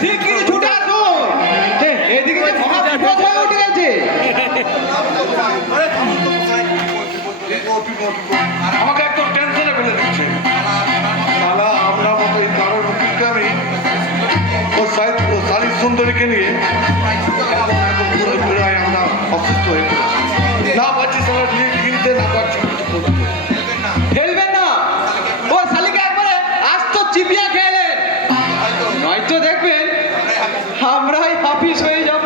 শিগগিরই ছুটে আসুন। এদিকে যে মহাবিপদ হয়ে উঠে গেছে। আমাকে একদম টেনশনে ফেলে দিচ্ছে। শালা আমরা মতো এই কারোর অভিজ্ঞামী ও শালিক সুন্দরীকে নিয়ে আমরা অসুস্থ হয়ে পড়েছি। না পাচ্ছি শালা কিনতে, না পাচ্ছি কিছু করতে। খেলবেন না, ও শালিকে একবারে আস্ত চিবিয়া খেলেন, নয়তো দেখবেন আমরাই হাফিস হয়ে যাব।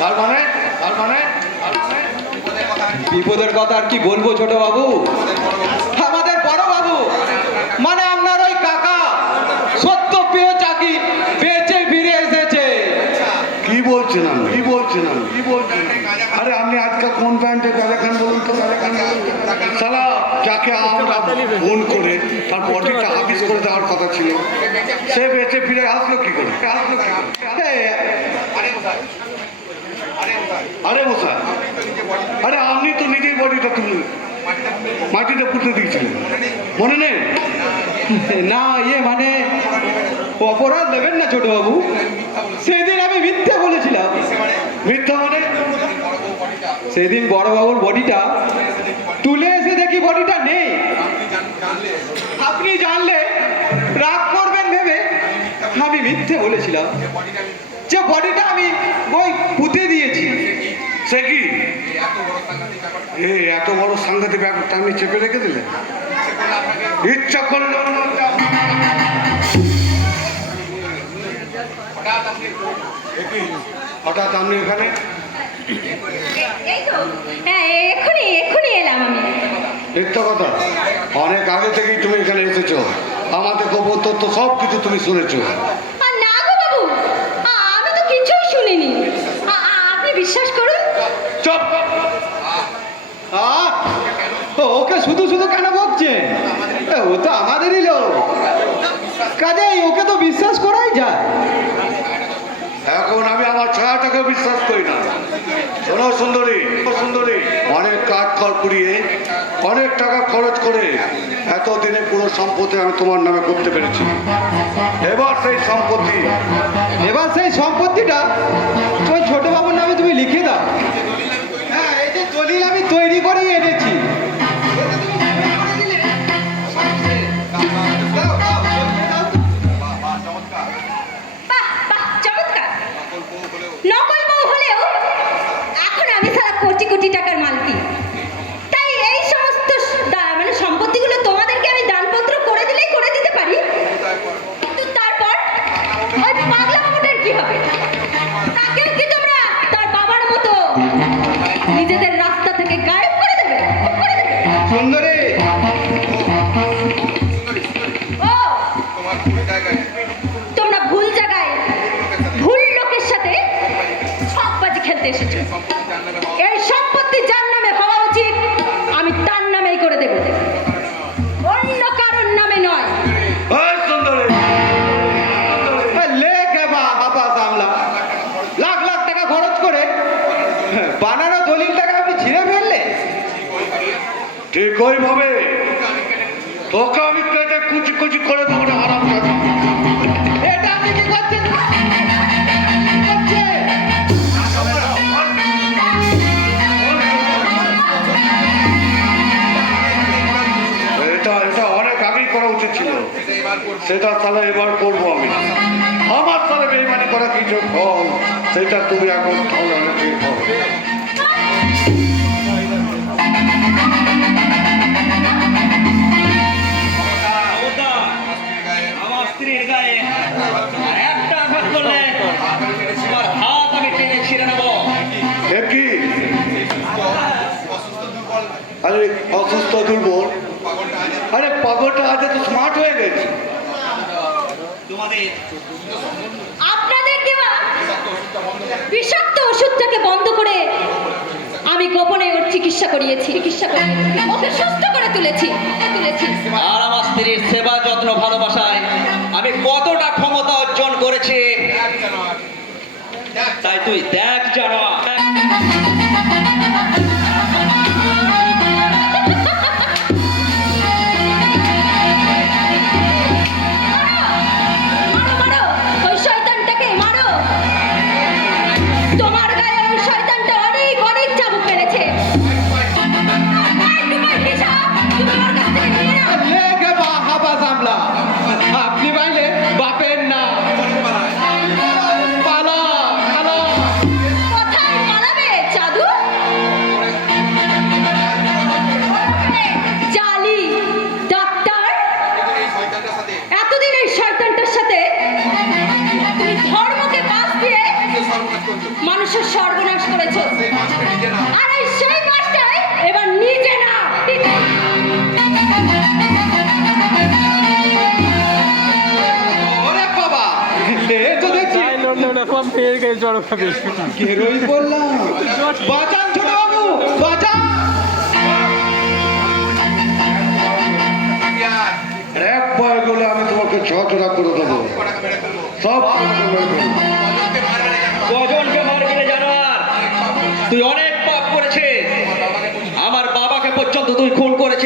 তার মানে বিপদের কথা আর কি বলবো ছোট বাবু, আমাদের বড় বাবু মানে আপনার ওই কাকা সত্য প্রিয় চাকি বেঁচে ফিরে এসেছে। কি বলছেন আরে আপনি আজকাল কোন প্যান্টে গাজা খান বলুন তো? শালা যাকে আমরা ফোন করে তার বডিটা হাফিস করে দেওয়ার কথা ছিল, সে বেঁচে ফিরে আসলো কি করে? আরে বসা, আরে আপনি তো নিজেই বডিটা তুলে মাটিতে পুঁতে দিয়েছিলেন, মনে নেই? না মানে অপরাধ দেবেন না ছোট বাবু, সেদিন আমি মিথ্যে বলেছিলাম। মিথ্যা মানে? সেদিন বড় বাবুর বডিটা তুলে এসে দেখি বডিটা নেই। আপনি জানলে রাগ করবেন ভেবে আমি মিথ্যে বলেছিলাম যে বডিটা আমি ওই পুঁতে দিয়েছি। সে কি এত বড় সাংঘাতিক ব্যাপারটা আপনি চেপে রেখে দিলেন? ইচ্ছা করল হঠাৎ আপনি এখানে? এক্ষুনি এলাম আমি। মিথ্যা কথা, অনেক আগে থেকেই তুমি এখানে এসেছো, আমাদের গোপন তথ্য সব কিছু তুমি শুনেছো। না গো বাবু, আমি তো কিছুই শুনিনি, আপনি বিশ্বাস করুন। চুপ! ওকে শুধু শুধু কেন বকছেন? ও তো আমাদেরই লোক, কাজেই ওকে তো বিশ্বাস করাই যায়। এখন আমি আমার ছায়াটাকে বিশ্বাস করি না। শোনো সুন্দরী, অনেক কাঠ খড় পুড়িয়ে অনেক টাকা খরচ করে এতদিনে পুরো সম্পত্তি আমি তোমার নামে করতে পেরেছি। এবার সেই সম্পত্তিটা ওই ছোট বাবুর নামে তুমি লিখে দাও। হ্যাঁ, এই যে দলিল আমি তৈরি করেই এনেছি। চমৎকার! নকল বউ হলেও এখন আমি সারা কোটি কোটি টাকার মালকিন। তাই এই সমস্ত মানে সম্পত্তিগুলো তোমাদেরকে আমি দানপত্র করে দিলেই করে দিতে পারি। কিন্তু তারপর ওই পাগলা বাবুটার কি হবে? তাকেও কি তোমরা তার বাবার মতো নিজেদের রাস্তা থেকে গায়েব করে দেবে? সুন্দরী, ও, তোমরা ভুল জায়গায় ভুল লোকের সাথে ছকবাজি খেলতে এসেছো। এই সম্পত্তি যার নামে হওয়া উচিত আমি তার নামেই করে দেব, অন্য কারোর নামে নয়। লাখ লাখ টাকা খরচ করে বানানো দলিলটাকে আপনি ছিঁড়ে ফেললে। ঠিক ওইভাবে তোকে আমি কেটে কুচি কুচি করে দেবো না, আরাম করে। এটা আপনি কি করছেন? এটা অনেক আগেই করা উচিত ছিল, সেটা তাহলে এবার করবো আমি। আমার তাহলে বেইমানি করা কিছু ফল, সেটা তুমি এখন তাহলে ঠিক হবে। আমার স্ত্রীর গায়ে একটা আঘাত করলে তোমার হাত আমি টেনে ছিঁড়ে নেবো। কি? আরে অসুস্থ দুর্বল, আরে পাগলটা আজ তো স্মার্ট হয়ে গেছে। তোমাদের আপনাদের দেওয়া বিষাক্ত ওষুধটাকে বন্ধ করে আমি গোপনে ওর চিকিৎসা করিয়েছি, ওকে সুস্থ করে তুলেছি। আর আমার স্ত্রীর সেবা যত্ন ভালোবাসায় আমি কতটা ক্ষমতা অর্জন করেছি তাই তুই দেখ জানোয়ার। ওই শয়তানটাকে বংশের সর্বনাশ করেছো। আর এই সেই পাশটায় এবার নিজে না। ওরে বাবা, এ তো দেখছি কেরোই বললাম। বাঁচান ছোট বাবু, বাঁচান। এক ভয় বলে আমি তোমাকে ছচড়া করে দেবো, সব কজনকে মারবি রে জানোয়ার? তুই অনেক পাপ করেছিস, আমার বাবাকে পর্যন্ত তুই খুন করেছিস।